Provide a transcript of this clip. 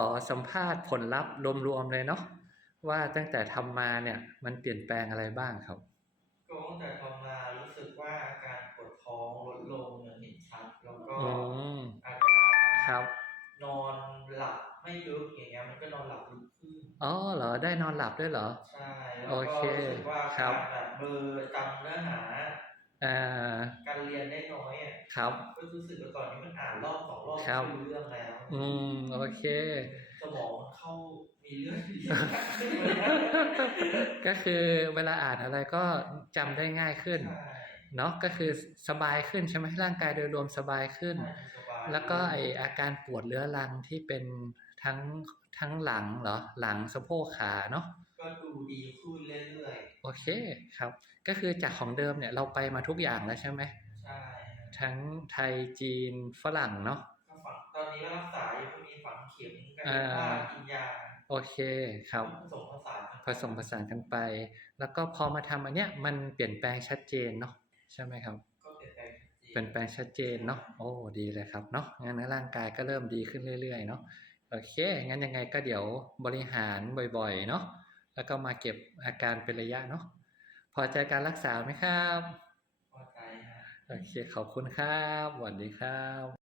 อสัมภาษณ์ผลลัพธ์รวมๆเลยเนาะว่าตั้งแต่ทำมาเนี่ย มันเปลี่ยนแปลงอะไรบ้างครับก็ตั้งแต่ทำมารู้สึกว่าอาการปวดท้องลดลงอย่างเห็นชัดแล้วก็อืมอาการครับ นอนหลับไม่ลึกอย่างเงี้ยมันก็นอนหลับลึกขึ้นอ๋อเหรอได้นอนหลับด้วยเหรอ ใช่แล้วโอก็เครู้สึกว่าครักาบรแบบเบลอร์จำเนื้อหา อ่า การเรียนได้น้อยอะครับ ก็รู้สึกว่าก่อนนี้มันอ่านรอบสองรอบครับ ไม่รู้เรื่องแล้วอืมโอเค สมองเข้ามีเรื่องที่ก็คือเวลาอ่านอะไรก็จำได้ง่ายขึ้น ใช่เนาะก็คือสบายขึ้นใช่ไหมร่างกายโดยรวมสบายขึ้นใช่สบายแล้วก็ไออาการปวดเรื้อรังที่เป็นทั้งทั้งหลังเหรอหลังสะโพกขาเนาะก็ดูดีขึ้นเรื่อยโอ เคครับ ก็คือจากของเดิมเนี่ยเราไปมาทุกอย่างแล้วใช่ไหมๆใช่ทั้งไทยจีนฝรั่งเนาะก็ฝังตอนนี้ก็รักษาอยู่ก็มีฝังเข็มกันอ่าผ้ากินยาโอเคครับ ผสมผสานกันผสมผสานกันไป แล้วก็พอมาทำอันเนี้ยมันเปลี่ยนแปลงชัดเจนเนาะใช่ไหมครับก็เปลี่ยนแปลงจริงเปลี่ยนแปลงชัดเจนเนาะโอ้ดีเลยครับเนาะงั้นร่างกายก็เริ่มดีขึ้นเรื่อยๆเนาะโอเคงั้นยังไงก็เดี๋ยวบริหารบ่อยๆ เนาะ แล้วก็มาเก็บอาการเป็นระยะเนาะพอใจการรักษาไหมครับพอใจฮะโอเคขอบคุณครับสวัสดีครับ